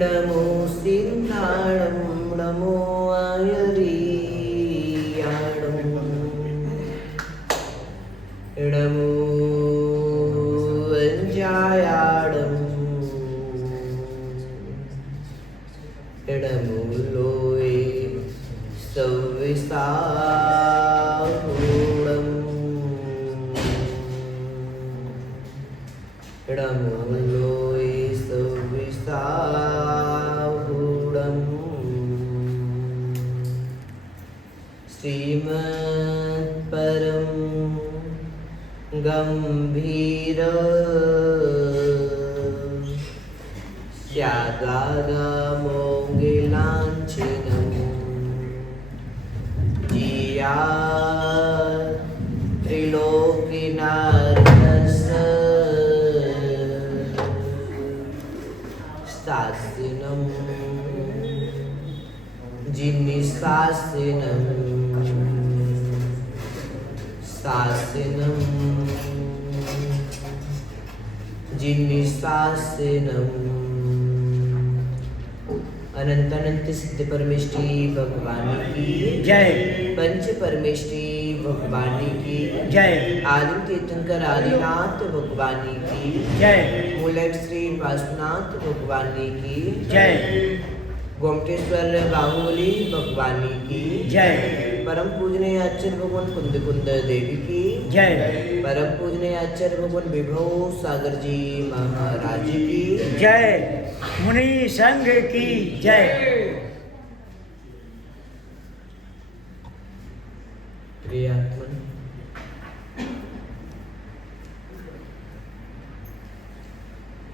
नमो सिन्नाळं नमो आयरीयाळं नमो वञ्जायाळं नमो लोये सव्विसाहुळं नमो लोये सव्विसाहुळं श्रीमत्परं गंभीर स्यागागमोगिलाञ्छिनं जिया त्रिलोकिनाथस्य शासिनं जिनिशासिनं शासिनं जिनिशासिनं अनंत अनंत सिद्ध परमेष्टि भगवान की जय। पंच परमेष्टि भगवान की जय। आदि तीर्थंकर आदिनाथ भगवान की जय। मूलक श्री वासुनाथ भगवान की जय। गोमटेश्वर बाहुबली भगवान की जय। परम पूजनीय आचार्य भगवान कुंद कुंद देवी की जय। परम पूजनीय आचार्य भगवान विभव सागर जी महाराज की जय। मुनि संघ की जय। प्रियात्मन,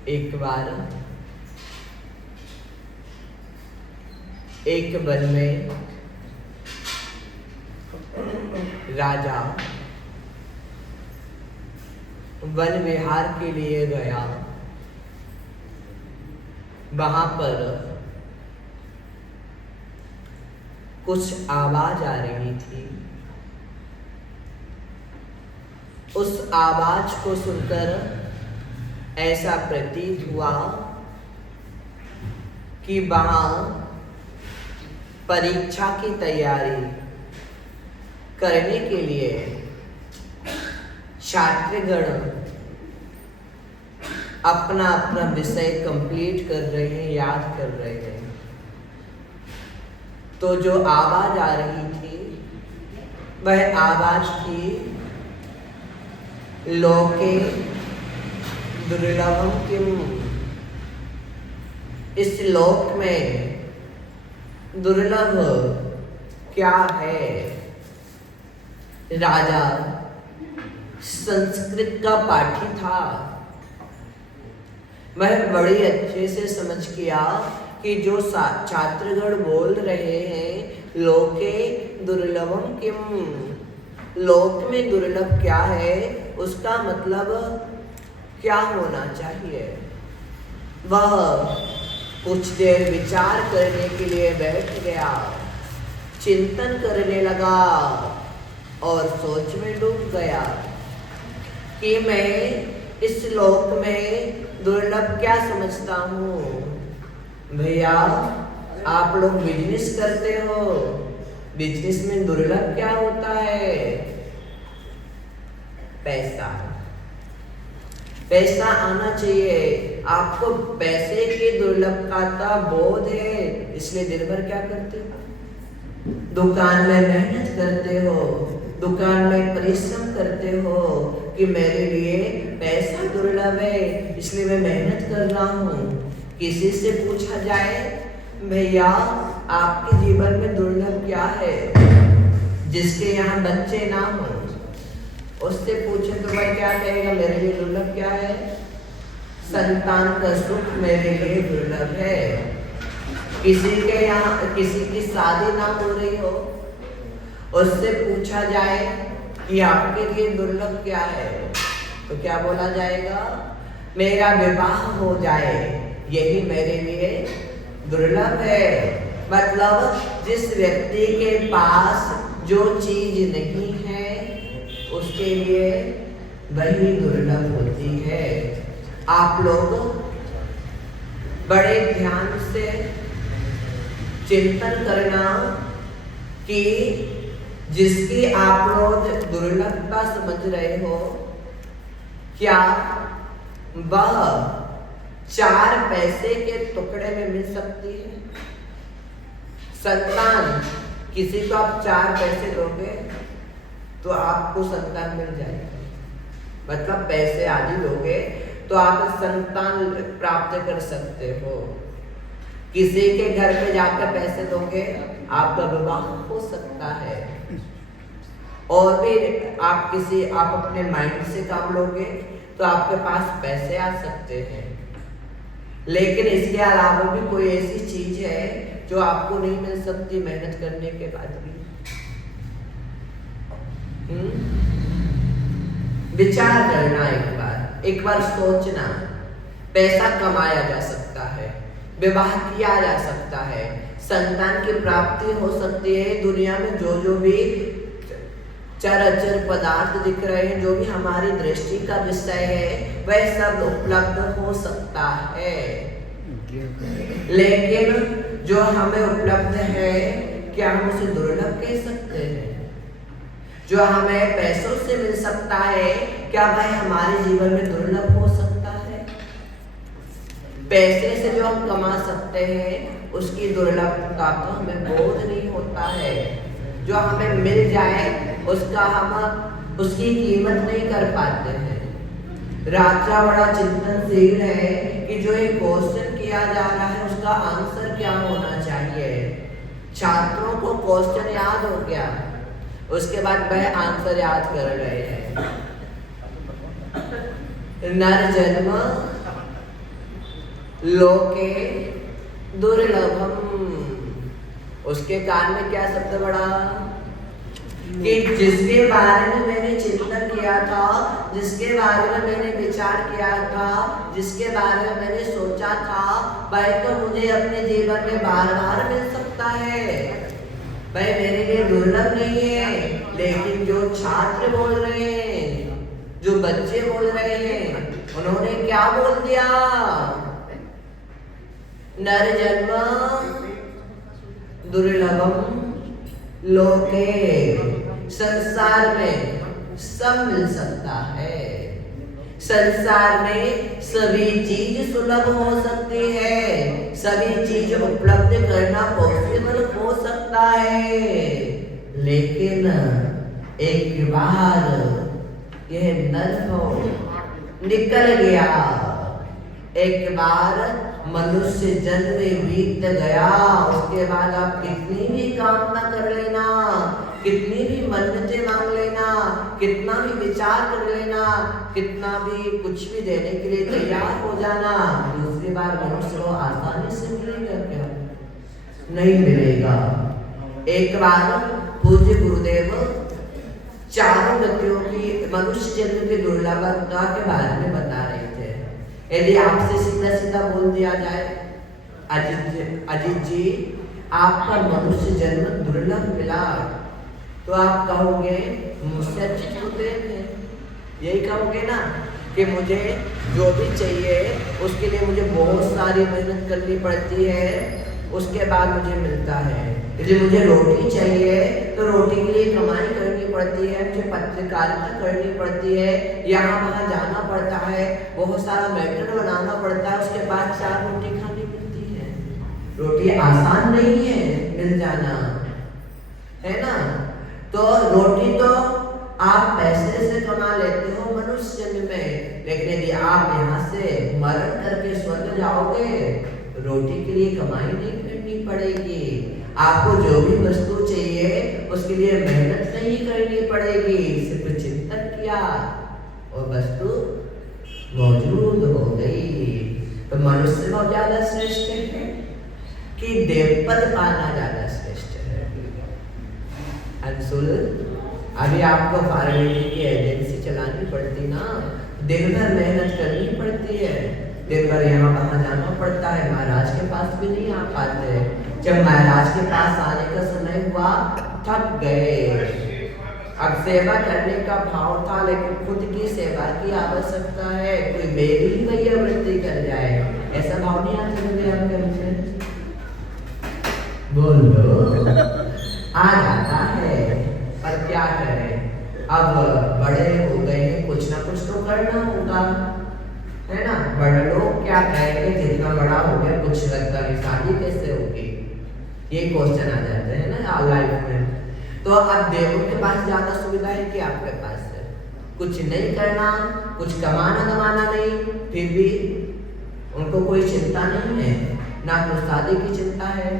एक बार एक वन में राजा वन विहार के लिए गया। वहां पर कुछ आवाज आ रही थी। उस आवाज को सुनकर ऐसा प्रतीत हुआ कि वहां परीक्षा की तैयारी करने के लिए छात्रगण अपना अपना विषय कंप्लीट कर रहे हैं, याद कर रहे हैं। तो जो आवाज आ रही थी वह आवाज थी लोके दुर्लभम किम, इस लोक में दुर्लभ क्या है। राजा संस्कृत का पाठी था। वह बड़ी अच्छे से समझ गया कि जो छात्रगण बोल रहे हैं लोके दुर्लभम किम, लोक में दुर्लभ क्या है, उसका मतलब क्या होना चाहिए। वह कुछ देर विचार करने के लिए बैठ गया, चिंतन करने लगा और सोच में डूब गया कि मैं इस लोक में दुर्लभ क्या समझता हूँ। भैया, आप लोग बिजनेस करते हो, बिजनेस में दुर्लभ क्या होता है? पैसा। पैसा आना चाहिए। आपको पैसे की दुर्लभता का बोध है, इसलिए दिन भर क्या करते हो? दुकान में मेहनत करते हो, दुकान में परिश्रम करते हो कि मेरे लिए पैसा दुर्लभ है, इसलिए मैं मेहनत कर रहा हूँ। किसी से पूछा जाए भैया आपके जीवन में दुर्लभ क्या है, जिसके यहाँ बच्चे ना हो, उससे पूछे तो वह क्या कहेगा? मेरे लिए दुर्लभ क्या है? संतान का सुख मेरे लिए दुर्लभ है। किसी के यहाँ किसी की शादी ना हो रही हो, उससे पूछा जाए कि आपके लिए दुर्लभ क्या है, तो क्या बोला जाएगा? मेरा विवाह हो जाए, यही मेरे लिए दुर्लभ है। मतलब जिस व्यक्ति के पास जो चीज नहीं है उसके लिए वही दुर्लभ होती है। आप लोग बड़े ध्यान से चिंतन करना कि जिसकी आप लोग दुर्लभता समझ रहे हो, क्या वह 4 पैसे के टुकड़े में मिल सकती है? संतान, किसी को आप 4 पैसे दोगे तो आपको संतान मिल जाएगी, मतलब पैसे आदि दोगे तो आप संतान प्राप्त कर सकते हो। किसी के घर पे जाकर पैसे दोगे, आपका विवाह हो सकता है। और भी आप अपने माइंड से काम लोगे तो आपके पास पैसे आ सकते हैं। लेकिन इसके अलावा भी कोई ऐसी चीज है जो आपको नहीं मिल सकती मेहनत करने के बाद भी। विचार करना, एक बार सोचना। पैसा कमाया जा सकता है, विवाह किया जा सकता है, संतान की प्राप्ति हो सकती है। दुनिया में जो भी चर पदार्थ दिख रहे हैं, जो भी हमारी दृष्टि का विषय है, वह सब उपलब्ध हो सकता है। लेकिन जो हमें उपलब्ध है, क्या हम उसे दुर्लभ कह सकते हैं? जो हमें पैसों से मिल सकता है, क्या वह हमारे जीवन में दुर्लभ हो सकता है? पैसे से जो हम कमा सकते हैं, उसकी दुर्लभता तो हमें बोध नहीं होता है। जो हमें मिल जाए उसकी कीमत नहीं कर पाते हैं। राजा बड़ा चिंतनशील है कि जो एक क्वेश्चन किया जा रहा है, उसका आंसर क्या होना चाहिए। छात्रों को क्वेश्चन याद हो गया, उसके बाद वह आंसर याद कर रहे हैं। नर जन्म लोके दुर्लभम। उसके कान में क्या शब्द बड़ा कि जिसके बारे में मैंने चिंतन किया था, जिसके बारे में मैंने विचार किया था, जिसके बारे में मैंने सोचा था, वह तो मुझे अपने जीवन में बार बार मिल सकता है, वह मेरे लिए दुर्लभ नहीं है। लेकिन जो छात्र बोल रहे हैं, जो बच्चे बोल रहे हैं, उन्होंने क्या बोल दिया? नर जन्म दुर्लभम लोके। संसार में सब मिल सकता है, संसार में सभी चीज सुलभ हो सकती है, सभी चीज उपलब्ध करना पॉसिबल हो सकता है। लेकिन एक बार यह नर निकल गया, एक बार मनुष्य जन्म बीत गया, उसके बाद आप कितनी भी कामना कर लेना, कितनी भी मन्नतें मांग लेना, कितना भी विचार कर लेना, कितना भी कुछ भी देने के लिए तैयार हो जाना, दूसरी बार मनुष्य को आसानी से मिलेगा क्या? नहीं मिलेगा। एक बार पूज्य गुरुदेव चारों गतियों की मनुष्य जन्म की दुर्लभता के बारे में बता रहे थे। यदि आपसे सीधा सीधा बोल दिया जाए, अजित जी आपका मनुष्य जन्म दुर्लभ मिला, तो आप कहोगे मुझसे अच्छे गुरुदेव हैं। यही कहोगे ना कि मुझे जो भी चाहिए उसके लिए मुझे बहुत सारी मेहनत करनी पड़ती है, उसके बाद मुझे मिलता है। यदि मुझे रोटी चाहिए तो रोटी के लिए कमाई करनी पड़ती है, मुझे पत्रकारिता करनी पड़ती है, यहाँ वहाँ जाना पड़ता है, बहुत सारा मैटर बनाना पड़ता है, उसके बाद 4 रोटी खानी पड़ती है। रोटी आसान नहीं है मिल जाना, है ना? तो रोटी तो आप पैसे से कमा लेते हो मनुष्य जन्म में, लेकिन यदि आप यहाँ से मरण करके स्वर्ग जाओगे, रोटी के लिए कमाई नहीं करनी पड़ेगी। आपको जो भी वस्तु चाहिए उसके लिए मेहनत नहीं करनी पड़ेगी, सिर्फ चिंतन किया और वस्तु मौजूद हो गई। तो मनुष्य बहुत ज्यादा श्रेष्ठ है कि देवपद पाना ज्यादा श्रेष्ठ है। अंशुल, अभी आपको फार्मेसी की एजेंसी चलानी पड़ती ना, दिन भर मेहनत करनी पड़ती है, दिन भर यहाँ वहाँ जाना पड़ता है, महाराज के पास भी नहीं आ पाते। जब महाराज के पास आने का समय हुआ, थक गए, अब सेवा करने का भाव था, लेकिन खुद की सेवा की आवश्यकता है, कोई मेरी ही भैया वृद्धि कर जाए, ऐसा भाव नहीं आता मुझे आपके मुझे बोलो आ जाता है। पर क्या करें, अब बड़े हो गए हैं, कुछ ना कुछ तो करना होगा, है ना। बड़े लोग क्या कहेंगे, जितना बड़ा हो गया कुछ लगता नहीं, शादी कैसे होगी, ये क्वेश्चन आ जाते हैं ना लाइफ में। तो अब देवों के पास ज्यादा सुविधा है कि आपके पास है, कुछ नहीं करना, कुछ कमाना दमाना नहीं, फिर भी उनको कोई चिंता नहीं है, ना तो शादी की चिंता है,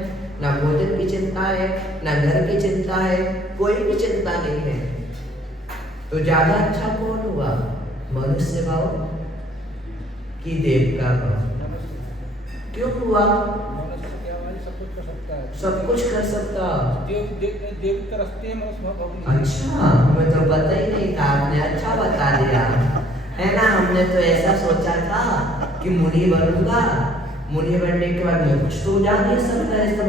ना भोजन की चिंता है, ना घर की चिंता है, कोई भी चिंता नहीं है। तो ज्यादा अच्छा कौन हुआ, मनुष्य भाव कि देव का भाव? क्यों हुआ? सब कुछ कर सकता, देव का रास्ते में अच्छा हमें तो पता ही नहीं था, आपने अच्छा बता दिया, है ना। हमने तो ऐसा सोचा था कि मुनि बनूंगा, मुनि बनने के बाद मोक्ष तो जा नहीं सकता है सब।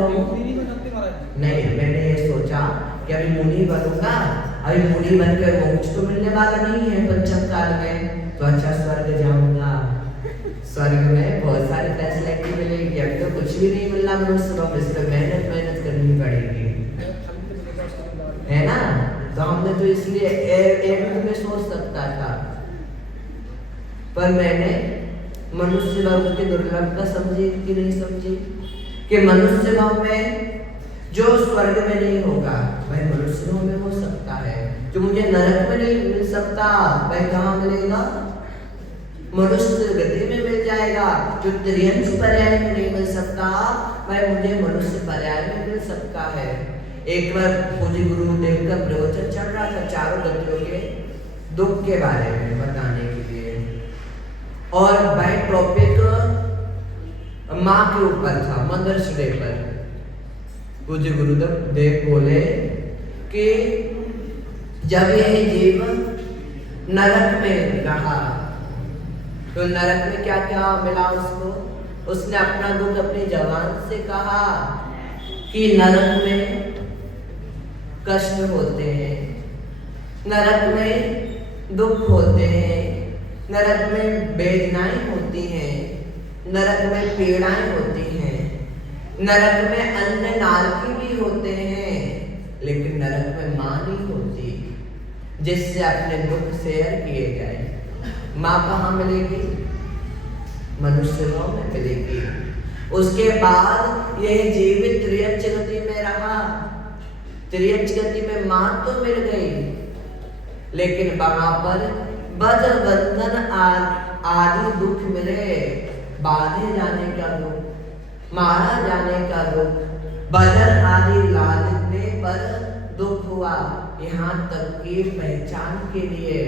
नहीं, मैंने ये सोचा कि अभी मुनि बनूंगा, अभी मुनि बनकर मोक्ष तो मिलने वाला नहीं है पंचम काल में, तो अच्छा स्वर्ग जाऊंगा, स्वर्ग में बहुत सारी फैसिलिटी मिलेगी, अभी तो कुछ भी नहीं मिलना मनुष्य को, इस पर मेहनत करनी पड़ेगी, है ना। तो हमने तो इसलिए एक में सोच सकता था, पर मैंने मनुष्य भाव की दुर्लभता समझी कि नहीं समझी, कि मनुष्य भाव में जो स्वर्ग में नहीं होगा वह मनुष्य भाव में हो सकता है, जो मुझे नरक में नहीं मिल सकता वह कहाँ मिलेगा, मनुष्य गति में मिल जाएगा। जो त्रियंश पर्याय में नहीं मिल सकता वह मुझे मनुष्य पर्याय में मिल सकता है। एक बार पूज्य गुरुदेव का प्रवचन चल रहा था चारों गतियों के दुख के बारे में बताने के लिए, और वह टॉपिक माँ के ऊपर था, मदर्स डे पर। पूज्य गुरुदेव बोले कि जब यह जीव नरक में रहा तो नरक में क्या क्या मिला उसको, उसने अपना दुख अपनी जबान से कहा कि नरक में कष्ट होते हैं, नरक में दुख होते हैं, नरक में वेदनाएं होती हैं, नरक में पीड़ाएं होती हैं, नरक में अन्य नारकी भी होते हैं, लेकिन नरक में माँ नहीं होती जिससे अपने दुख शेयर किए जाए। माँ कहाँ मिलेगी, मनुष्य भाव में मिलेगी। उसके बाद यह जीवित त्रियंच गति में रहा, त्रियंच गति में माँ तो मिल गई, लेकिन वहां पर बद्ध बंधन आदि दुख मिले, बांधे जाने का दुख, मारा जाने का दुख, बदन आदि लादने पर दुख हुआ। यहाँ तक की पहचान के लिए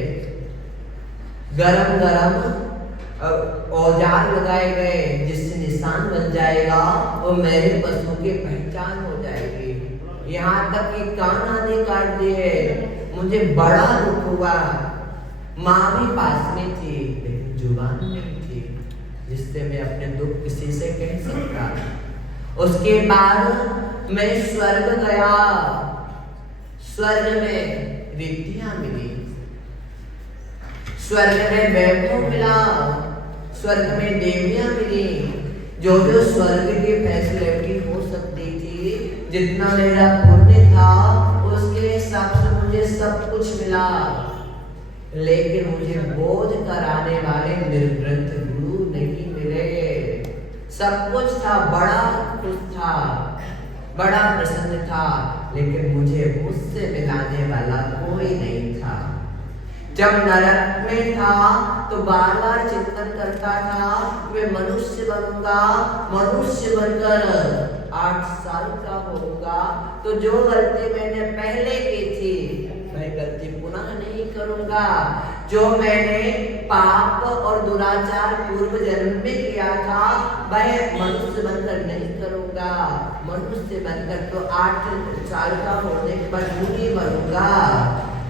गरम गरम औजार लगाए गए, जिससे निशान बन जाएगा और मेरे पशु की पहचान हो जाएगी। यहाँ तक कि कान आदि काट दिए, मुझे बड़ा दुख हुआ। माँ भी पास में थी लेकिन जुबान नहीं थी जिससे मैं अपने दुख किसी से कह सकता। उसके बाद मैं स्वर्ग गया, स्वर्ग में रिद्धियां मिली, स्वर्ग में वैभव मिला, स्वर्ग में देवियां मिली, जो जो स्वर्ग की फैसिलिटी हो सकती थी, जितना मेरा पुण्य था उसके हिसाब से मुझे सब कुछ मिला। लेकिन मुझे बोध कराने वाले निर्ग्रंथ गुरु नहीं मिले। सब कुछ था, बड़ा खुश था, बड़ा प्रसन्न था, लेकिन मुझे मुझसे मिलाने वाला कोई नहीं था। जब नरक में था तो बार बार चिंतन करता था मैं मनुष्य बनूंगा, मनुष्य बनकर 8 साल का होऊंगा तो जो गलती मैंने पहले की थी वह गलती पुनः नहीं करूंगा। जो मैंने पाप और दुराचार पूर्व जन्म में किया था वह मनुष्य बनकर नहीं करूंगा। मनुष्य बनकर तो 8 साल का होने के बाद मुनि बनूंगा।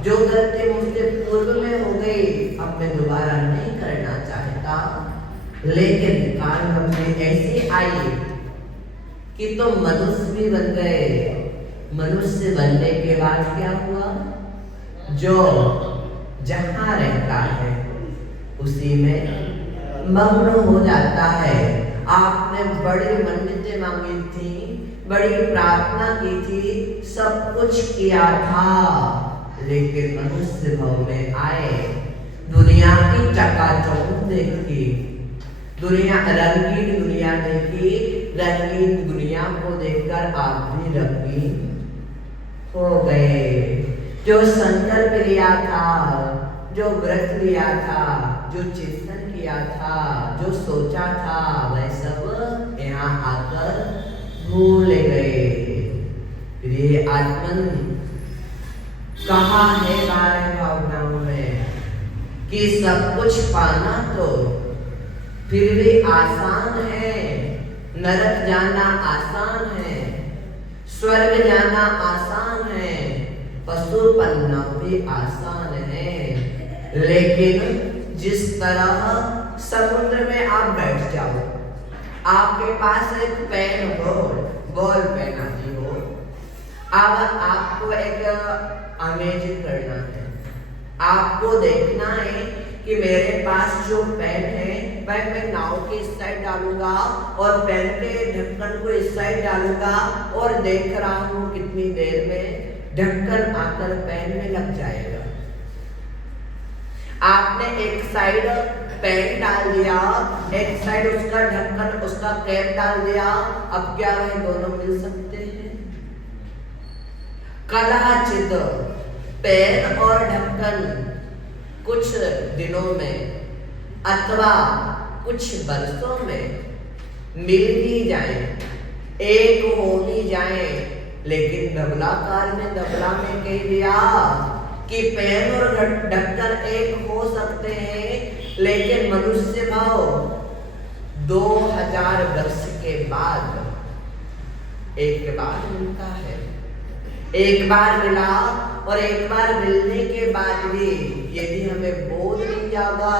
जो गलती मुझसे पूर्व में हो गई अब मैं दोबारा नहीं करना चाहता। लेकिन काल में ऐसी आई कि तो मनुष्य भी बन गए। मनुष्य बनने के बाद क्या हुआ? जो जहाँ रहता है उसी में मग्न हो जाता है। आपने बड़ी मन्नतें मांगी थी, बड़ी प्रार्थना की थी, सब कुछ किया था, लेकिन मनुष्य भाव में आए, दुनिया की चकाचौंध देखी, दुनिया रंगीन दुनिया देखी, रंगीन दुनिया को देखकर आप भी रंगीन हो गए। जो संकल्प लिया था, जो व्रत लिया था, जो चिंतन किया था, जो सोचा था, वह सब यहाँ आकर भूल गए। ये आत्मन कहा है 12 भावनाओं में कि सब कुछ पाना तो फिर भी आसान है, नरक जाना आसान है, स्वर्ग जाना आसान है, पशु बनना भी आसान है, लेकिन जिस तरह समुद्र में आप बैठ जाओ, आपके पास एक पेन हो, बॉल पेन आती हो, अब आपको एक अमेजिंग करना है, आपको देखना है कि मेरे पास जो पेन है वह मैं नाव के इस साइड डालूंगा और पेन के ढक्कन को इस साइड डालूंगा और देख रहा हूं कितनी देर में ढक्कन आकर पेन में लग जाएगा। आपने एक साइड पेन डाल दिया, एक साइड उसका ढक्कन, उसका कैप डाल दिया, अब क्या वह दोनों मिल सकते हैं? कदाचित पेन और ढक्कन कुछ दिनों में अथवा कुछ वर्षों में मिल भी जाए, एक हो भी जाए, लेकिन दबलाकार में दबला में कह दिया कि पेन और ढक्कन एक हो सकते हैं, लेकिन मनुष्य भाव 2000 वर्ष के बाद एक बार मिलता है। एक बार मिला और एक बार मिलने के बाद भी यदि हमें बोध नहीं जागा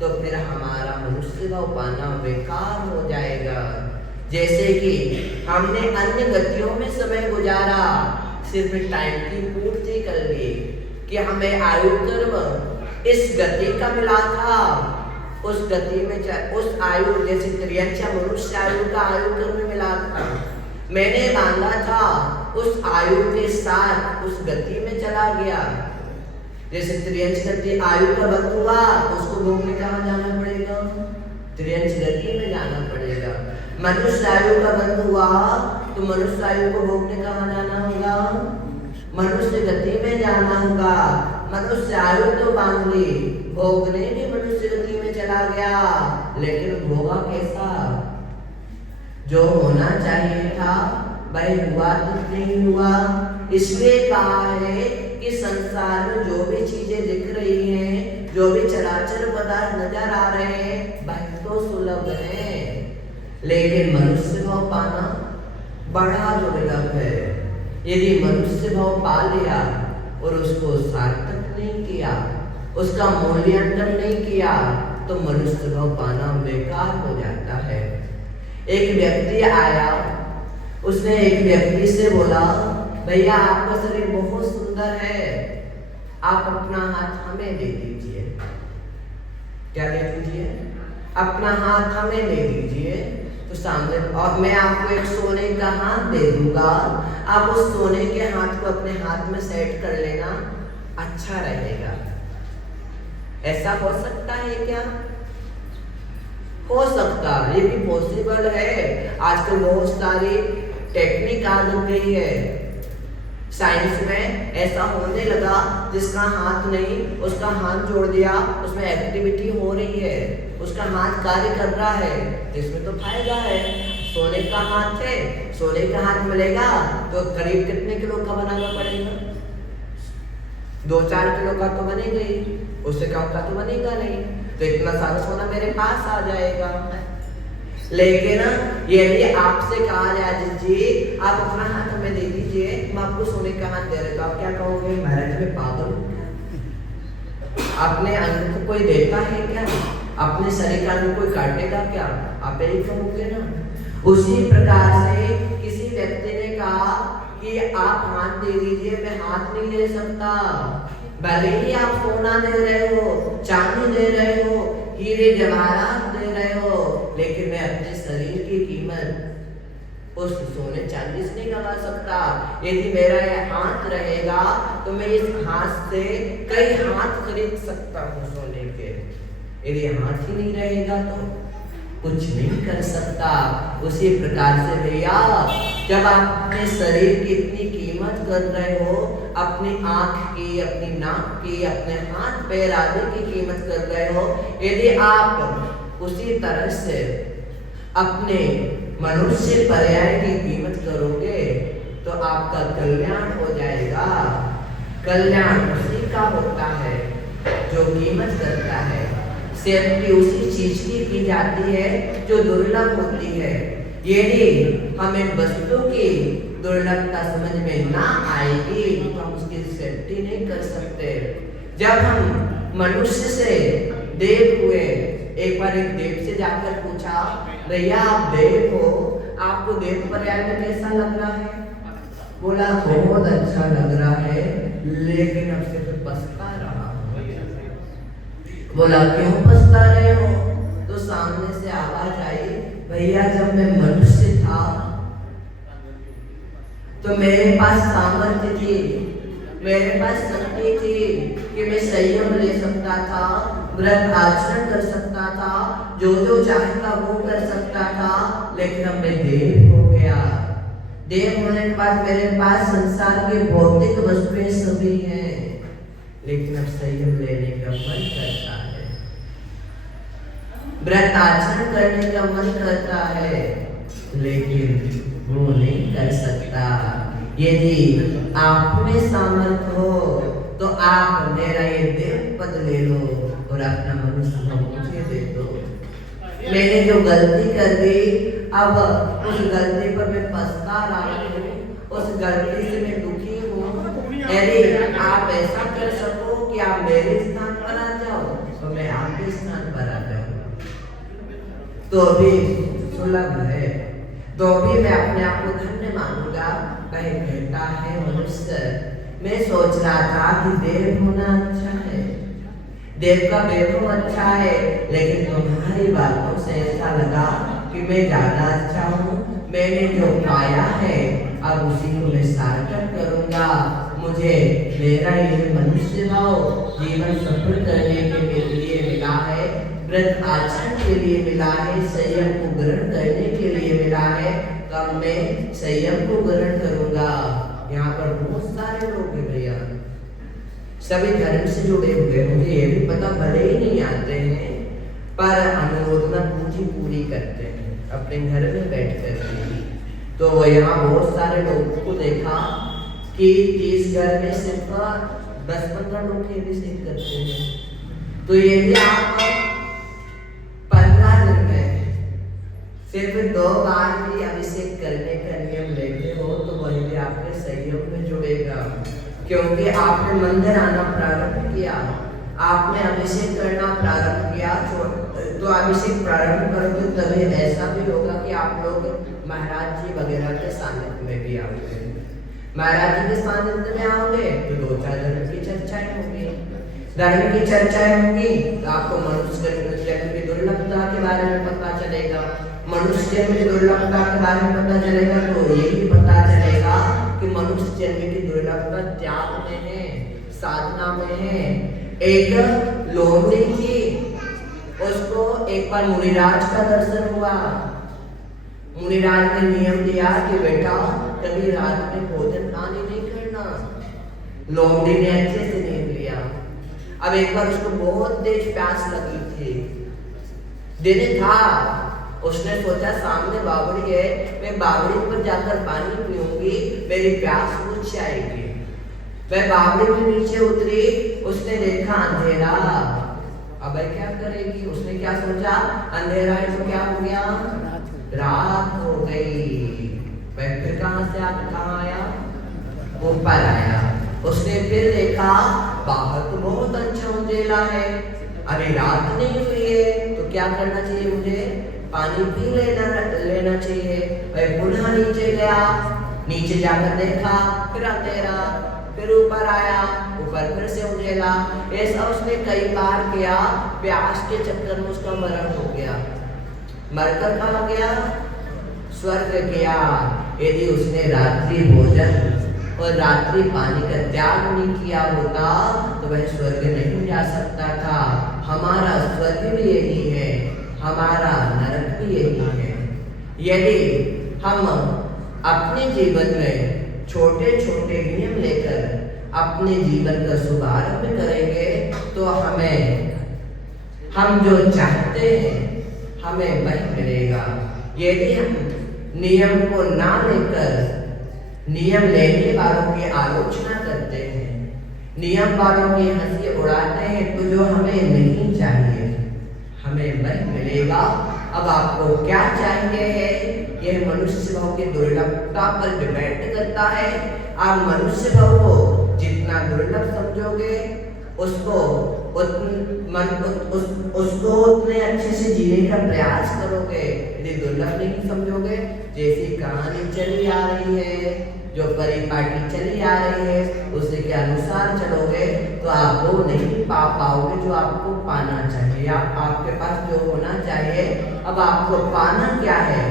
तो फिर हमारा मनुष्य भाव पाना बेकार हो जाएगा। जैसे कि हमने अन्य गतियों में समय गुजारा, सिर्फ टाइम की पूर्ति कर ली कि हमें आयु कर्म इस गति का मिला था, उस गति में उस आयु जैसे त्रियंचा मनुष्य आयु का आयु कर्म मिला था, मैंने मांगा था उस आयु के साथ उस गति में चला गया। जैसे त्रियंच गति आयु का बंद हुआ, उसको भोगने कहाँ जाना पड़ेगा? त्रियंच गति में जाना पड़ेगा। मनुष्य आयु का बंद हुआ तो मनुष्य आयु को भोगने कहाँ जाना होगा? मनुष्य गति में जाना होगा। मनुष्य आयु तो बांध ली, भोगने भी मनुष्य गति में चला गया, लेकिन भोगा कैसा? जो होना चाहिए था वह हुआ तो नहीं हुआ। इसलिए कहा है कि संसार में जो भी चीजें दिख रही हैं, जो भी चराचर पदार्थ नजर आ रहे हैं, वह तो सुलभ है, लेकिन मनुष्य भाव पाना बड़ा दुर्लभ है। यदि मनुष्य भाव पा लिया और उसको सार्थक नहीं किया, उसका मूल्यांकन नहीं किया, तो मनुष्य भाव पाना बेकार हो जाता है। एक व्यक्ति आया, उसने एक व्यक्ति से बोला, भैया आपका शरीर बहुत सुंदर है, आप अपना हाथ हमें दे दीजिए। क्या दे दीजिए? अपना हाथ हमें दे दीजिए। तो सामने, और मैं आपको एक सोने का हाथ दे दूंगा, आप उस सोने के हाथ को अपने हाथ में सेट कर लेना, अच्छा रहेगा। ऐसा हो सकता है क्या? हो सकता, ये भी पॉसिबल है। आजकल बहुत सारी टेक्निक आ गई है, साइंस में ऐसा होने लगा, जिसका हाथ नहीं उसका हाथ जोड़ दिया, उसमें एक्टिविटी हो रही है, उसका हाथ कार्य कर रहा है, इसमें तो फायदा है। सोने का हाथ है, सोने का हाथ मिलेगा तो करीब कितने किलो का बनाना पड़ेगा? 2-4 किलो का तो बनेगा ही, उससे कम का तो बनेगा नहीं, तो इतना सारा सोना मेरे पास आ जाएगा। लेकिन यदि आपसे कहा जाए जी आप अपना हाथ हमें दे दीजिए, मैं आपको सोने का हाथ दे रहा हूं, तो आप क्या कहोगे? महाराज में पागल अपने अंग को कोई देता है क्या? अपने शरीर का अंग कोई काटेगा क्या? आप यही कहोगे ना। उसी प्रकार से किसी व्यक्ति ने कहा कि आप हाथ दे दीजिए, मैं हाथ नहीं दे सकता, भले ही आप सोना दे रहे हो, चांदी दे रहे हो, हीरे जवाहरात दे रहे हो, लेकिन मैं अपने शरीर की कीमत उस सोने चांदी से नहीं लगा सकता। यदि मेरा यह हाथ रहेगा तो मैं इस हाथ से कई हाथ खरीद सकता हूँ सोने के। यदि हाथ ही नहीं रहेगा तो कुछ नहीं कर सकता। उसी प्रकार से भैया, जब आप अपने शरीर की इतनी कीमत कर रहे हो, अपनी आंख की, अपनी नाक की, अपने हाथ पैर आदि की कीमत कर रहे हो, यदि आप उसी तरह से अपने मनुष्य पर्याय की कीमत करोगे तो आपका कल्याण हो जाएगा। कल्याण उसी का होता है जो कीमत करता है। सेफ्टी उसी चीज की जाती है जो दुर्लभ होती है। यदि हमें वस्तु की दुर्लभता समझ में ना आएगी तो हम उसकी सेफ्टी नहीं कर सकते। जब हम मनुष्य से देव हुए, एक बार एक देव से जाकर पूछा, भैया आप देव हो, आपको देव पर्याय में कैसा लग रहा है? बोला बहुत अच्छा लग रहा है, लेकिन अब से तो पछता रहा हूं। बोला क्यों पछता रहे हो? तो सामने से आवाज आई, भैया जब मैं मनुष्य था तो मेरे पास सामर्थ्य थी, मेरे पास शक्ति थी कि मैं संयम ले सकता था, व्रत आचरण कर सकता था, जो जो चाहता वो कर सकता था। लेकिन अब मैं देव हो गया। देव होने के बाद मेरे पास संसार की भौतिक वस्तुएं सभी हैं, लेकिन अब संयम लेने का मन करता है, व्रत आचरण करने का मन करता है, लेकिन वो नहीं कर सकता। यदि आप में सामर्थ्य हो तो आप मेरा ये देव पद ले लो और अपना मनुष्य मुझे दे दो। मैंने जो गलती कर दी, अब उस गलती पर मैं पछता रहा हूँ, उस गलती से मैं दुखी हूँ। यदि आप ऐसा कर सको कि आप मेरे स्थान पर आ जाओ तो मैं आपके स्थान पर आ जाऊँ, तो भी सुलभ है, तो भी मैं अपने आप को धन्य मानूंगा। कहीं कहता है मनुष्य, मैं सोच रहा था कि देव होना अच्छा है, देव का वैभव अच्छा है, लेकिन तुम्हारी बातों से ऐसा लगा कि मैं ज्यादा अच्छा हूँ। मैंने जो पाया है अब उसी को मैं सार्थक करूंगा। मुझे मेरा ये मनुष्य भाव जीवन सफल करने के लिए मिला है, व्रत आचरण के लिए मिला है, संयम को ग्रहण करने के लिए मिला है, तब मैं संयम को ग्रहण करूंगा। यहाँ पर बहुत सारे लोग हैं भैया, सभी धर्म से जुड़े हुए, मुझे ये भी पता भले ही नहीं आते हैं, पर अनुमोदना पूरी करते हैं अपने घर में बैठ कर। तो यहाँ बहुत सारे लोगों को देखा कि 30 घर में सिर्फ 10-15 लोग अभिषेक करते हैं। तो यदि आप 15 दिन में सिर्फ 2 बार भी अभिषेक करने का नियम लेते हो तो वही भी आपके संयम में जुड़ेगा, क्योंकि आपने मंदिर आना प्रारंभ किया, आपने अभिषेक करना प्रारंभ किया, तो अभिषेक प्रारंभ करोगे तभी ऐसा भी होगा कि आप लोग महाराज जी वगैरह के सानिध्य में भी आओगे। महाराज जी के सानिध्य में आओगे तो 2-4 धर्म की चर्चाएं होंगी, धर्म की चर्चाएं होंगी तो आपको मनुष्य जन्म की दुर्लभता के बारे में पता चलेगा। मनुष्य जन्म की दुर्लभता के बारे में पता चलेगा तो ये भी पता चलेगा कि मनुष्य जन्म की दुर्लभता त्याग में है, साधना में है। एक लोमड़ी थी, उसको एक बार मुनिराज का दर्शन हुआ। मुनिराज ने नियम दिया कि बेटा कभी रात में भोजन पानी नहीं करना। लोमड़ी ने अच्छे से नियम लिया। अब एक बार उसको बहुत तेज प्यास लगी थी, दिन था, उसने सोचा सामने बावड़ी है, मैं बावड़ी पर जाकर पानी पीऊंगी, मेरी प्यास बुझ जाएगी। वह बावड़ी के नीचे उतरी, उसने देखा अंधेरा, अब क्या करेगी? उसने क्या सोचा, अंधेरा है तो क्या हो गया, रात हो गई। वह फिर कहाँ आया, ऊपर आया। उसने फिर देखा बाहर तो बहुत अच्छा उंडेला है, अभी रात नहीं हुई है तो क्या करना चाहिए, मुझे पानी पी लेना चाहिए। वह पुनः नीचे गया, नीचे जाकर देखा फिर अंधेरा, फिर ऊपर आया, ऊपर पर फिर से उंडेला। ऐसा उसने कई बार किया, प्यास के चक्कर में उसका मरण हो गया। मरकर कहाँ गया? स्वर्ग गया। यदि उसने रात्रि भोजन और रात्रि पानी का त्याग नहीं किया होता तो वह स्वर्ग नहीं जा सकता था। हमारा स्वर्ग भी यही है, हमारा नरक भी यही है। यदि हम अपने जीवन में छोटे छोटे नियम लेकर अपने जीवन का शुभारंभ करेंगे तो हम जो चाहते हैं हमें वही मिलेगा। यदि हम नियम को ना लेकर नियम लेने वालों की आलोचना करते हैं, नियम वालों की हंसी उड़ाते हैं, तो जो हमें नहीं चाहिए हमें वही मिलेगा। अब आपको क्या चाहिए है यह मनुष्य भाव की दुर्लभता पर डिपेंड करता है। आप मनुष्य भाव को जितना दुर्लभ समझोगे उसको उतने अच्छे से जीने का प्रयास करोगे। यदि दुर्लभ नहीं समझोगे, जैसी कहानी चली आ रही है, जो परिपाटी चली आ रही है, उसी के अनुसार चलोगे तो आप वो नहीं पा पाओगे जो आपको पाना चाहिए। आपके पास जो होना चाहिए, अब आपको पाना क्या है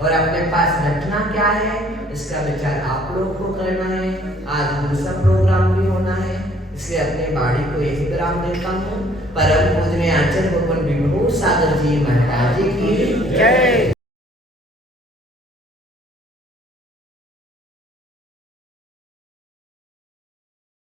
और अपने पास रखना क्या है, इसका विचार आप लोग को करना है। आज दूसरा प्रोग्राम भी होना है, इसलिए अपने बाड़ी को यही विराम देता हूँ। परम पूजनीय आचार्य भगवान विभू सागर जी महाराज जी की जय।